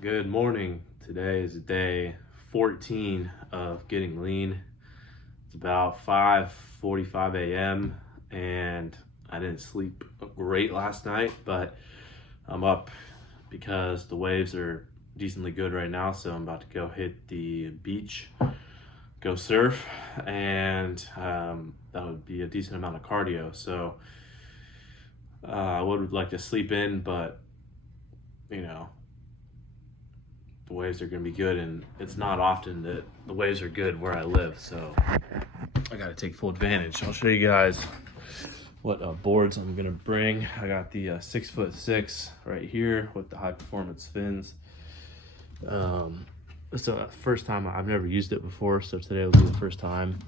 Good morning. Today is day 14 of getting lean. It's about 5:45 a.m. and I didn't sleep great last night, but I'm up because the waves are decently good right now, so I'm about to go hit the beach, go surf, and that would be a decent amount of cardio. So I would like to sleep in, but you know, the waves are going to be good, and it's not often that the waves are good where I live, so I got to take full advantage. I'll show you guys what boards I'm going to bring. I got the 6'6" right here with the high performance fins. It's the first time. I've never used it before, so today will be the first time.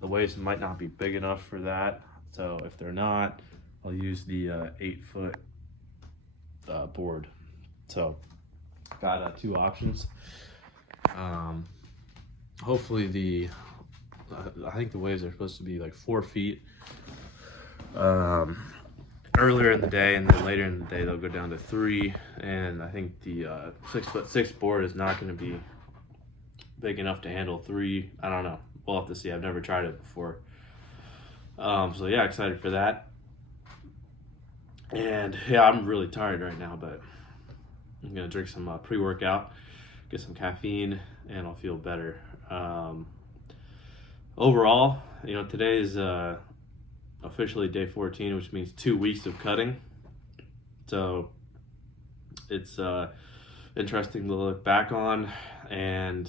The waves might not be big enough for that, so if they're not, I'll use the 8-foot board. So got two options. Hopefully I think the waves are supposed to be like 4 feet earlier in the day, and then later in the day they'll go down to 3. And I think the 6'6" board is not going to be big enough to handle 3. I don't know. We'll have to see. I've never tried it before. So yeah, excited for that. And yeah, I'm really tired right now, but I'm gonna drink some pre-workout, get some caffeine, and I'll feel better. Overall, today is officially day 14, which means 2 weeks of cutting. So it's interesting to look back on and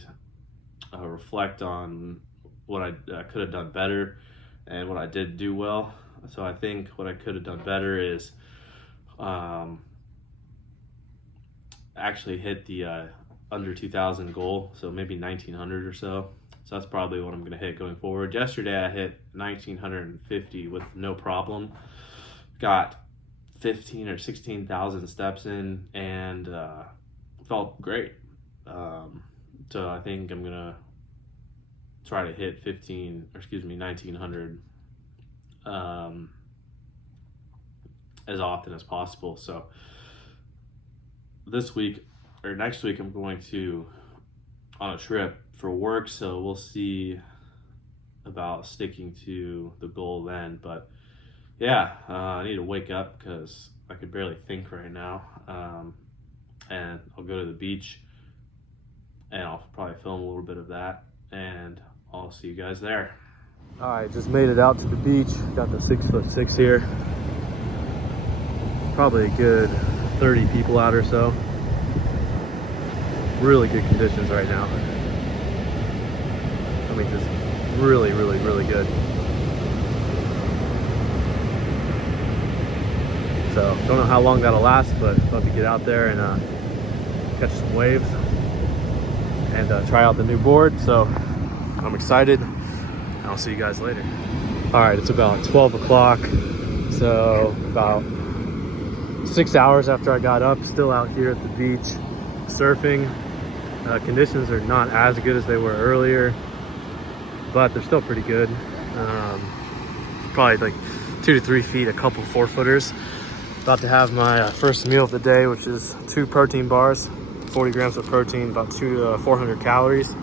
reflect on what I could have done better and what I did do well. So I think what I could have done better is actually hit the under 2,000 goal, so maybe 1,900 or so. So that's probably what I'm going to hit going forward. Yesterday I hit 1,950 with no problem. Got 15 or 16,000 steps in and felt great. So I think I'm going to try to hit 1,900 as often as possible. So this week or next week I'm going on a trip for work, so we'll see about sticking to the goal then. But yeah, I need to wake up because I could barely think right now. And I'll go to the beach and I'll probably film a little bit of that, and I'll see you guys there. All right, just made it out to the beach. Got the 6'6" here. Probably a good 30 people out or so. Really good conditions right now. I mean, just really, really, really good. So don't know how long that'll last, but about to get out there and catch some waves and try out the new board. So I'm excited. I'll see you guys later. All right, it's about 12 o'clock. So about 6 hours after I got up, still out here at the beach surfing. Conditions are not as good as they were earlier, but they're still pretty good. Probably like 2 to 3 feet, a couple 4-footers. About to have my first meal of the day, which is 2 protein bars, 40 grams of protein, about 400 calories.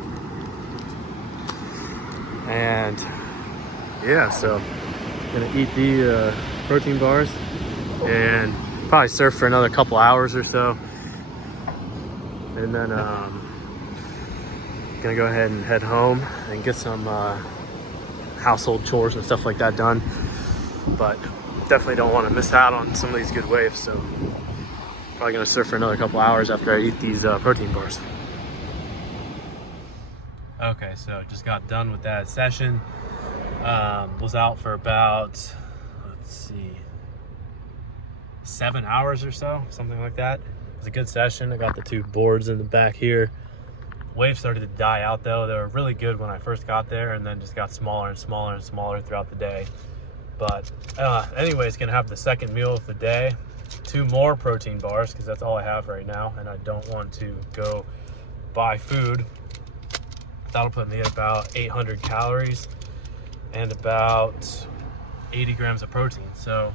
And yeah, so gonna eat the protein bars and probably surf for another couple hours or so, and then gonna go ahead and head home and get some household chores and stuff like that done. But definitely don't want to miss out on some of these good waves, so probably gonna surf for another couple hours after I eat these protein bars. Okay, so just got done with that session. Was out for about, let's see, 7 hours or so, something like that. It was a good session. I got the 2 boards in the back here. Waves started to die out though. They were really good when I first got there, and then just got smaller and smaller and smaller throughout the day. But anyways, gonna have the second meal of the day. 2 more protein bars, because that's all I have right now, and I don't want to go buy food. That'll put me at about 800 calories and about 80 grams of protein. So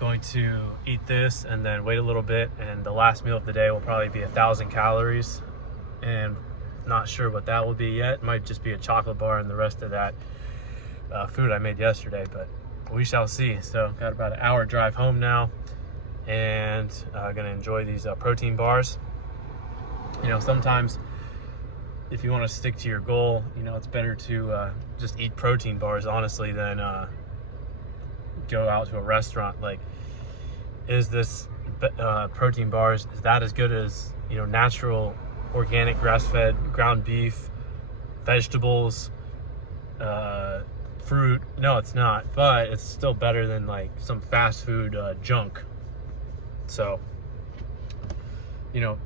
Going to eat this and then wait a little bit, and the last meal of the day will probably be 1,000 calories, and not sure what that will be yet. It might just be a chocolate bar and the rest of that food I made yesterday, but we shall see. So got about an hour drive home now, and gonna enjoy these protein bars. You know, sometimes if you want to stick to your goal, you know, it's better to just eat protein bars, honestly, than go out to a restaurant. Like, is this protein bars, is that as good as, you know, natural, organic, grass-fed ground beef, vegetables, fruit? No, it's not, but it's still better than like some fast food junk. So, you know,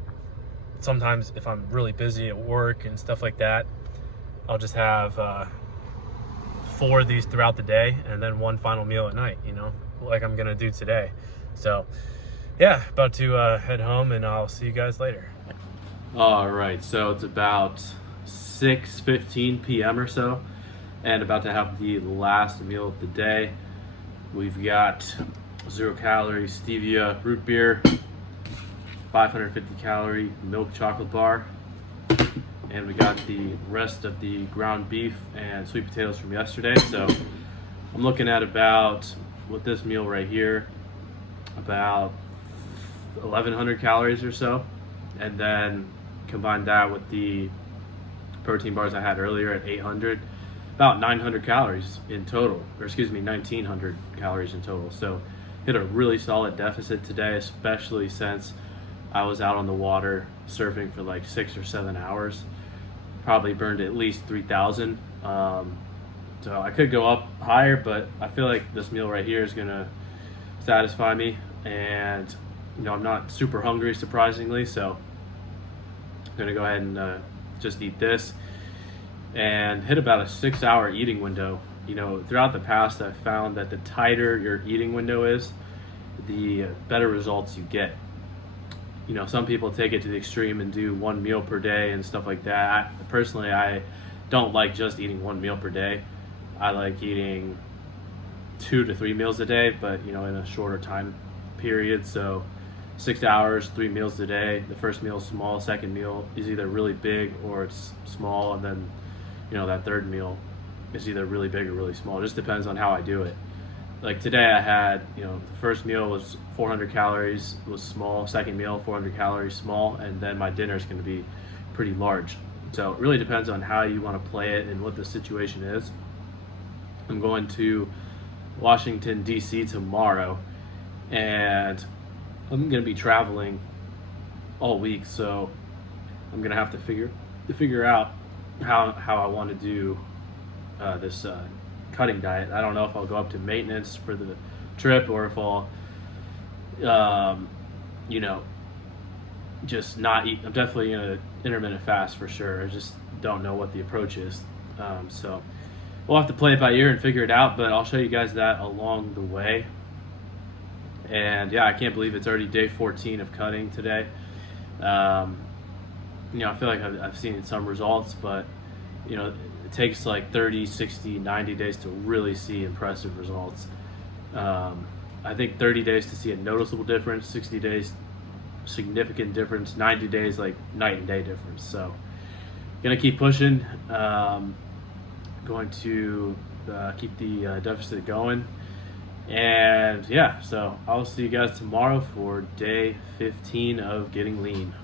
sometimes if I'm really busy at work and stuff like that, I'll just have 4 of these throughout the day and then one final meal at night, you know, like I'm gonna do today. So yeah, about to head home, and I'll see you guys later. All right, so it's about 6:15 p.m. or so, and about to have the last meal of the day. We've got 0 calorie stevia root beer, 550 calorie milk chocolate bar, and we got the rest of the ground beef and sweet potatoes from yesterday. So I'm looking at about, with this meal right here, about 1,100 calories or so, and then combine that with the protein bars I had earlier at 800, about 900 calories in total, or excuse me, 1,900 calories in total. So hit a really solid deficit today, especially since I was out on the water surfing for like 6 or 7 hours. Probably burned at least 3,000. So I could go up higher, but I feel like this meal right here is gonna satisfy me. And you know, I'm not super hungry, surprisingly, so I'm gonna go ahead and just eat this and hit about a 6-hour eating window. You know, throughout the past, I've found that the tighter your eating window is, the better results you get. You know, some people take it to the extreme and do 1 meal per day and stuff like that. Personally, I don't like just eating 1 meal per day. I like eating 2 to 3 meals a day, but you know, in a shorter time period. So 6 hours, 3 meals a day. The first meal is small, second meal is either really big or it's small, and then, you know, that third meal is either really big or really small. It just depends on how I do it. Like today I had, you know, the first meal was 400 calories, was small. Second meal, 400 calories, small. And then my dinner is going to be pretty large. So it really depends on how you want to play it and what the situation is. I'm going to Washington, D.C. tomorrow, and I'm going to be traveling all week. So I'm going to have to figure out how I want to do this cutting diet. I don't know if I'll go up to maintenance for the trip, or if I'll you know, just not eat. I'm definitely gonna intermittent fast for sure. I just don't know what the approach is, so we'll have to play it by ear and figure it out, but I'll show you guys that along the way. And yeah, I can't believe it's already day 14 of cutting today. You know, I feel like I've seen some results, but you know, it takes like 30, 60, 90 days to really see impressive results. I think 30 days to see a noticeable difference, 60 days significant difference, 90 days like night and day difference. So gonna keep pushing, going to keep the deficit going. And yeah, so I'll see you guys tomorrow for day 15 of getting lean.